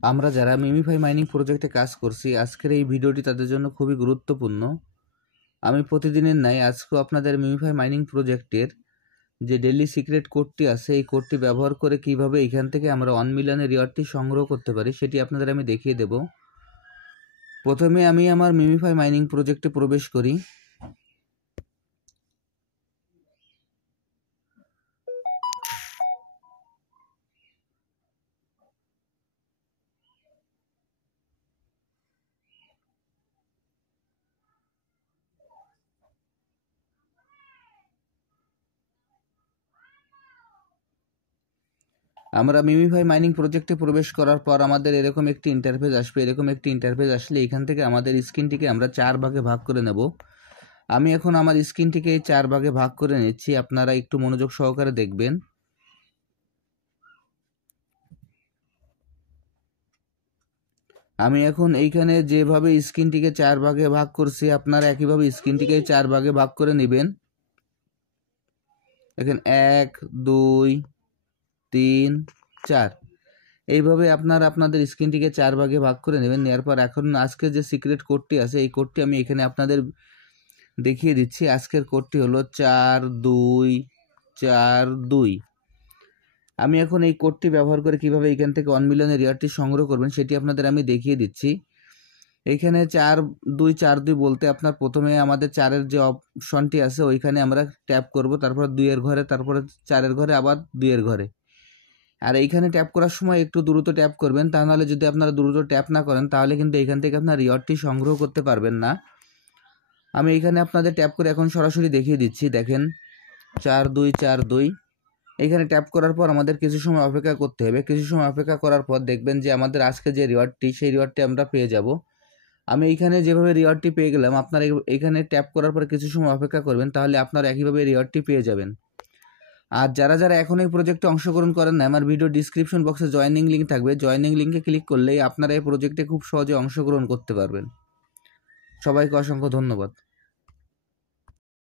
আমরা যারা MemeFi mining প্রজেক্টে কাজ করছি, আজকের এই ভিডিওটি তাদের জন্য খুবই গুরুত্বপূর্ণ। আমি প্রতিদিনের ন্যায় আজকেও আপনাদের মিমিফাই মাইনিং প্রজেক্টের যে ডেইলি সিক্রেট কোডটি আছে, এই কোডটি ব্যবহার করে কিভাবে এখান থেকে আমরা 1 মিলিয়নের রিওয়ার্ডটি সংগ্রহ করতে পারি সেটি আপনাদের আমি দেখিয়ে দেব। প্রথমে আমি আমার মিমিফাই মাইনিং প্রজেক্টে প্রবেশ করি। আমরা মিমিফাই মাইনিং প্রজেক্টে প্রবেশ করার পর আমাদের এরকম একটি ইন্টারফেস আসবে। এরকম একটি ইন্টারফেস আসলে এখান থেকে আমাদের স্ক্রিনটিকে আমরা 4 ভাগে ভাগ করে নেব। আমি এখন আমার স্ক্রিনটিকে 4 ভাগে ভাগ করে নিচ্ছি, আপনারা একটু মনোযোগ সহকারে দেখবেন। আমি এখন এইখানে যেভাবে স্ক্রিনটিকে 4 ভাগে ভাগ করছি, আপনারা একইভাবে স্ক্রিনটিকে 4 ভাগে ভাগ করে নেবেন। দেখেন 1 2 3 4, এইভাবে আপনারা আপনাদের স্ক্রিনটিকে 4 ভাগে ভাগ করে নেবেন। নেওয়ার পর এখন আজকের যে সিক্রেট কোডটি আছে, এই কোডটি আমি এখানে আপনাদের দেখিয়ে দিচ্ছি। আজকের কোডটি হলো 4242। আমি এখন এই কোডটি ব্যবহার করে কিভাবে এখান থেকে 1 মিলিয়নের রিওয়ার্ডটি সংগ্রহ করবেন সেটি আপনাদের আমি দেখিয়ে দিচ্ছি। এইখানে 4242 বলতে আপনার প্রথমে আমাদের 4-এর যে অপশনটি আছে ওইখানে আমরা ট্যাপ করব, তারপর 2-এর ঘরে, তারপরে 4-এর ঘরে, আবার 2-এর ঘরে। আর এইখানে ট্যাপ করার সময় একটু দ্রুত ট্যাপ করবেন, তা নাহলে যদি আপনারা দ্রুত ট্যাপ না করেন তাহলে কিন্তু এখান থেকে আপনার রিওয়ার্ডটি সংগ্রহ করতে পারবেন না। আমি এইখানে আপনাদের ট্যাপ করে এখন সরাসরি দেখিয়ে দিচ্ছি। দেখেন 4242, এইখানে ট্যাপ করার পর আমাদের কিছু সময় অপেক্ষা করতে হবে। কিছু সময় অপেক্ষা করার পর দেখবেন যে আমাদের আজকে যে রিওয়ার্ডটি, সেই রিওয়ার্ডটি আমরা পেয়ে যাব। আমি এইখানে যেভাবে রিওয়ার্ডটি পেয়ে গেলাম, আপনারা এইখানে ট্যাপ করার পর কিছু সময় অপেক্ষা করবেন, তাহলে আপনারা একইভাবে রিওয়ার্ডটি পেয়ে যাবেন। আর যারা যারা এখন এই প্রজেক্টে অংশগ্রহণ করেন না, আমার ভিডিও ডিসক্রিপশন বক্সে জয়েনিং লিঙ্ক থাকবে, জয়েনিং লিঙ্কে ক্লিক করলেই আপনারা এই প্রজেক্টে খুব সহজে অংশগ্রহণ করতে পারবেন। সবাইকে অসংখ্য ধন্যবাদ।